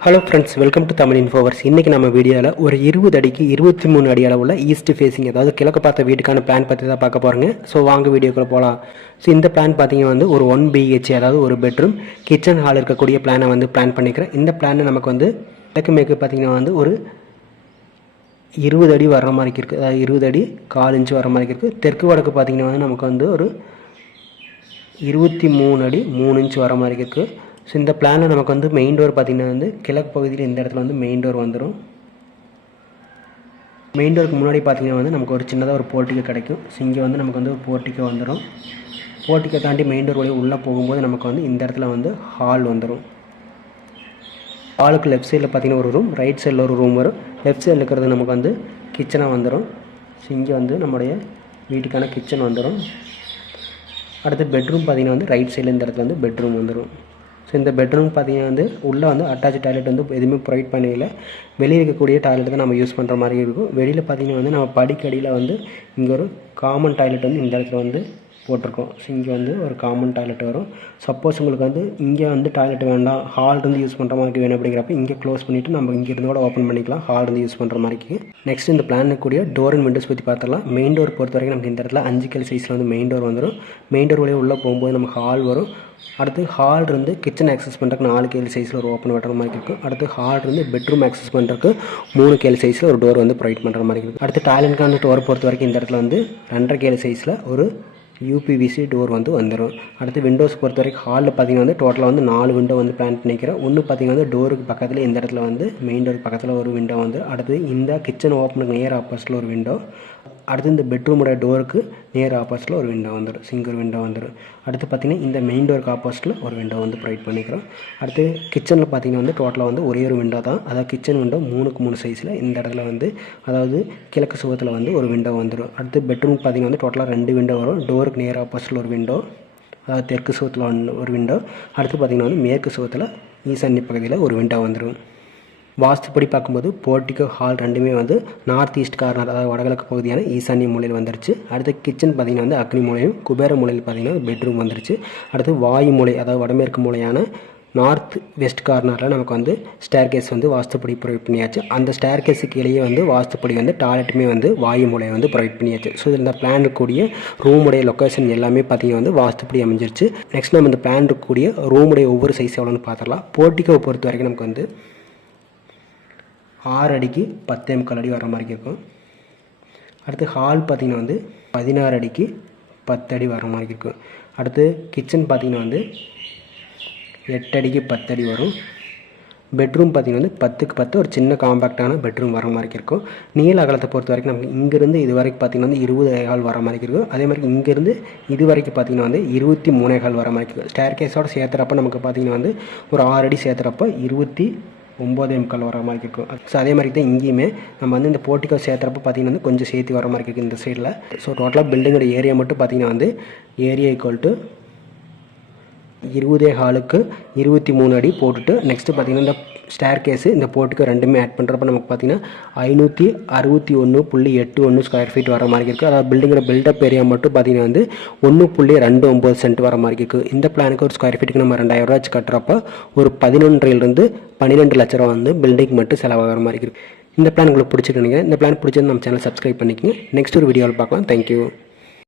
Hello friends welcome to Tamil Infoverse இன்றைக்கி நம்ம வீடியோவில் ஒரு இருபது அடிக்கு இருபத்தி மூணு அடி அளவுள்ள ஈஸ்ட் ஃபேஸிங் அதாவது கிழக்கு பார்த்த வீட்டுக்கான பிளான் பற்றி தான் பார்க்க போகிறோங்க ஸோ வாங்க வீடியோக்குள்ளே போகலாம் ஸோ இந்த பிளான் பார்த்தீங்கன்னா வந்து ஒரு ஒன் பிஹெச் அதாவது ஒரு பெட்ரூம் கிச்சன் ஹால் இருக்கக்கூடிய பிளானை வந்து பிளான் பண்ணிக்கிறேன் இந்த பிளானை நமக்கு வந்து கிழக்கு மேற்கு பார்த்தீங்கன்னா வந்து ஒரு இருபது அடி வர்ற மாதிரி இருக்குது அதாவது இருபது அடி கால் இன்ச்சு வர மாதிரி இருக்குது தெற்கு வடக்கு பார்த்தீங்கன்னா வந்து நமக்கு வந்து ஒரு இருபத்தி மூணு அடி மூணு இன்ச் வர மாதிரி இருக்குது ஸோ இந்த பிளானில் நமக்கு வந்து மெயின் டோர் பார்த்திங்கன்னா வந்து கிழக்கு பகுதியில் இந்த இடத்துல வந்து மெயின் டோர் வந்துடும் மெயின் டோருக்கு முன்னாடி பார்த்திங்கன்னா வந்து நமக்கு ஒரு சின்னதாக ஒரு போர்ட்டிக்கோ கிடைக்கும். ஸோ இங்கே வந்து நமக்கு வந்து ஒரு போர்ட்டிக்கோ வந்துடும் போர்ட்டிக்கோ தாண்டி மெயின் டோர் வழியாக உள்ளே போகும்போது நமக்கு வந்து இந்த இடத்துல வந்து ஹால் வந்துடும் ஹாலுக்கு லெஃப்ட் சைடில் பார்த்தீங்கன்னா ஒரு ரூம் ரைட் சைடில் ஒரு ரூம் வரும். லெஃப்ட் சைடில் இருக்கிறது நமக்கு வந்து கிச்சனாக வந்துடும் ஸோ இங்கே வந்து நம்முடைய வீட்டுக்கான கிச்சன் வந்துடும் அடுத்து பெட்ரூம் பார்த்தீங்கன்னா வந்து ரைட் சைடில் இந்த இடத்துல வந்து பெட்ரூம் வந்துடும் ஸோ இந்த பெட்ரூம் பார்த்தீங்கன்னா வந்து உள்ளே வந்து அட்டாச் டாய்லெட் வந்து எதுவுமே ப்ரொவைட் பண்ணல வெளியே இருக்கக்கூடிய டாய்லெட் தான் நம்ம யூஸ் பண்ணுற மாதிரி இருக்கும். வெளியில் பார்த்தீங்கன்னா வந்து நம்ம படிக்கடியில் வந்து இங்கே ஒரு காமன் டாய்லெட் வந்து இந்த இடத்துல வந்து போட்டிருக்கோம். ஸோ இங்கே வந்து ஒரு காமன் டாய்லெட் வரும். சப்போஸ் உங்களுக்கு வந்து இங்கே வந்து டாய்லெட் வேண்டாம். ஹால் இருந்து யூஸ் பண்ணுற மாதிரி வேணும் அப்படிங்கிறப்ப இங்கே க்ளோஸ் பண்ணிவிட்டு நம்ம இங்கேருந்து கூட ஓப்பன் பண்ணிக்கலாம். ஹால் இருந்து யூஸ் பண்ணுற மாதிரிக்கு நெக்ஸ்ட் இந்த பிளான் கூடிய டோர் அண்ட் விண்டோஸ் பற்றி பார்த்துலாம் மெயின் டோர் பொறுத்த வரைக்கும் நமக்கு இந்த இடத்துல அஞ்சு கல் சைஸில் வந்து மெயின் டோர் வந்துடும் மெயின் டோர் வழியாக உள்ளே போகும்போது நமக்கு ஹால் வரும். அடுத்து ஹால் இருந்து கிச்சன் ஆக்சஸ் பண்ணுறதுக்கு நாலு கேள் சைஸில் ஒரு ஓப்பன் பண்ணுற மாதிரி இருக்கும் அடுத்து ஹால் இருந்து பெட்ரூம் ஆக்சஸ் பண்ணுறதுக்கு மூணு கேள் சைஸில் ஒரு டோர் வந்து ப்ரொவைட் பண்ணுற மாதிரி இருக்கும் அடுத்து டாய்லெட்கான டோர் பொறுத்த வரைக்கும் இந்த இடத்துல வந்து ரெண்டரை கேள் சைஸில் ஒரு யூபிவிசி டோர் வந்து வந்துடும் அடுத்து விண்டோஸ் பொறுத்த வரைக்கும் ஹாலில் பார்த்தீங்கன்னா வந்து டோட்டலாக வந்து நாலு விண்டோ வந்து பிளான் பண்ணிக்கிறேன் ஒன்று பார்த்தீங்கன்னா வந்து டோருக்கு பக்கத்தில் இந்த இடத்துல வந்து மெயின் டோருக்கு பக்கத்தில் ஒரு விண்டோ வந்து அடுத்து இந்த கிச்சன் ஓப்பனுக்கு நியர் ஆப்போசிட்டில் ஒரு விண்டோ அடுத்து இந்த பெட்ரூமோட டோருக்கு நேர் ஆப்போசிட்டில் ஒரு விண்டோ வந்துடும் சிங்கிள் விண்டோ வந்துடும் அடுத்து பார்த்திங்கன்னா இந்த மெயின் டோருக்கு ஆப்போசிட்டில் ஒரு விண்டோ வந்து ப்ரொவைட் பண்ணிக்கிறோம். அடுத்து கிச்சனில் பார்த்திங்கன்னா வந்து டோட்டலாக வந்து ஒரே ஒரு விண்டோ தான். அதாவது கிச்சன் விண்டோ மூணுக்கு மூணு சைஸில் இந்த இடத்துல வந்து அதாவது கிழக்கு சுகத்தில் வந்து ஒரு விண்டோ வந்துடும் அடுத்து பெட்ரூம் பார்த்திங்கன்னா வந்து டோட்டலாக ரெண்டு விண்டோ வரும். டோருக்கு நேர் ஆப்போசிட்டில் ஒரு விண்டோ அதாவது தெற்கு சுகத்தில் ஒன்று ஒரு விண்டோ அடுத்து பார்த்திங்கன்னா வந்து மேற்கு சுகத்தில் ஈசான்ய பகுதியில் ஒரு விண்டோ வந்துடும் வாஸ்துப்படி பார்க்கும்போது போர்ட்டிகோ ஹால் ரெண்டுமே வந்து நார்த் ஈஸ்ட் கார்னர் அதாவது வடகிழக்கு பகுதியான ஈசானிய மூலையில் வந்துருச்சு. அடுத்து கிச்சன் பார்த்திங்கன்னா வந்து அக்னி மூலையும் குபேர மூலையில் பார்த்திங்கன்னா பெட்ரூம் வந்துருச்சு. அடுத்து வாயு மூலை அதாவது வடமேற்கு மூலையான நார்த் வெஸ்ட் கார்னரில் நமக்கு வந்து ஸ்டேர் கேஸ் வந்து வாஸ்துப்படி ப்ரொவைட் பண்ணியாச்சு. அந்த ஸ்டேர் கேஸுக்கு இடையே வந்து வாஸ்துப்படி வந்து டாய்லெட்டுமே வந்து வாயு மூலையை வந்து ப்ரொவைட் பண்ணியாச்சு. ஸோ இந்த பிளான் இருக்கக்கூடிய ரூமுடைய லொக்கேஷன் எல்லாமே பார்த்தீங்கன்னா வந்து வாஸ்துப்படி அமைஞ்சிருச்சு. நெக்ஸ்ட் நம்ம இந்த பிளான் இருக்கக்கூடிய ரூமுடைய ஒவ்வொரு சைஸ் எவ்வளோன்னு பார்த்துடலாம். போர்ட்டிக்கோவை பொறுத்த வரைக்கும் நமக்கு வந்து ஆறு அடிக்கு பத்தே முக்கால் அடி வர மாதிரி இருக்கும் அடுத்து ஹால் பார்த்திங்கன்னா வந்து பதினாறு அடிக்கு பத்து அடி வர மாதிரி இருக்கும் அடுத்து கிச்சன் பார்த்திங்கன்னா வந்து எட்டு அடிக்கு பத்து அடி வரும். பெட்ரூம் பார்த்திங்கன்னா வந்து பத்துக்கு பத்து ஒரு சின்ன காம்பேக்டான பெட்ரூம் வர மாதிரி இருக்கும் நீல அகலத்தை பொறுத்த வரைக்கும் நமக்கு இங்கேருந்து இது வரைக்கும் பார்த்திங்கன்னா வந்து இருபது கால் வர மாதிரி இருக்கும் அதே மாதிரி இங்கேருந்து இது வரைக்கும் பார்த்திங்கன்னா வந்து இருபத்தி மூணே கால் வர மாதிரி இருக்கும் ஸ்டேர் கேஸோடு சேர்த்துறப்ப நமக்கு பார்த்திங்கன்னா வந்து ஒரு ஆறு அடி சேர்த்துறப்ப இருபத்தி ஒம்போதே முக்கால் வர மாதிரி இருக்கும் ஸோ அதே மாதிரி தான் இங்கேயுமே நம்ம வந்து இந்த போட்டிக்கோ சேர்த்துறப்ப பார்த்திங்கன்னா வந்து கொஞ்சம் சேர்த்து வர மாதிரி இருக்குது இந்த சைடில் ஸோ டோட்டலாக பில்டிங்கோட ஏரியா மட்டும் பார்த்திங்கன்னா வந்து ஏரியா ஈக்குவல் டு இருபதே ஹாலுக்கு இருபத்தி மூணு அடி போட்டுட்டு நெக்ஸ்ட்டு பார்த்திங்கன்னா இந்த ஸ்டேர் கேஸு இந்த போர்ட்டுக்கு ரெண்டுமே ஆட் பண்ணுறப்ப நமக்கு பார்த்திங்கன்னா ஐநூற்றி அறுபத்தி ஒன்று புள்ளி எட்டு ஒன்று ஸ்கொயர் ஃபீட் வர மாதிரி இருக்குது அதாவது பில்டிங்கோட பில்டப் ஏரியா மட்டும் பார்த்திங்கன்னா வந்து ஒன்று புள்ளி ரெண்டு ஒம்பது சென்ட் வர மாதிரி இருக்குது இந்த பிளானுக்கு ஒரு ஸ்கொயர் ஃபீட்டுக்கு நம்ம ரெண்டாயிரம் ரூபா வச்சு கட்டுறப்ப ஒரு பதினொன்றிலிருந்து பன்னிரெண்டு லட்ச ரூபா வந்து பில்டிங் மட்டும் செலவாகிற மாதிரி இருக்குது இந்த பிளான் உங்களுக்கு பிடிச்சிருக்கீங்க இந்த பிளான் பிடிச்சது நம்ம சேனல் சப்ஸ்கிரைப் பண்ணிக்கங்க. நெக்ஸ்ட் ஒரு வீடியோவில் பார்க்கலாம். தேங்க்யூ